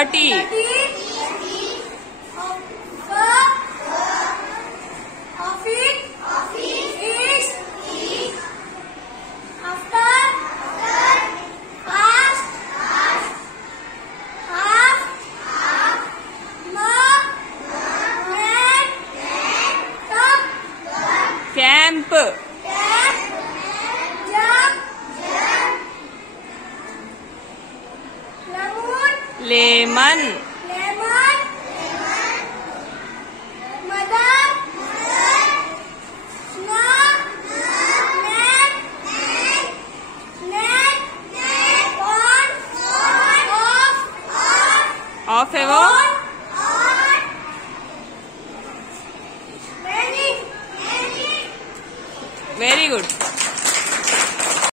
Dirty. Of it is after past half not Camp. Lemon. Mother, Of ever. Very good.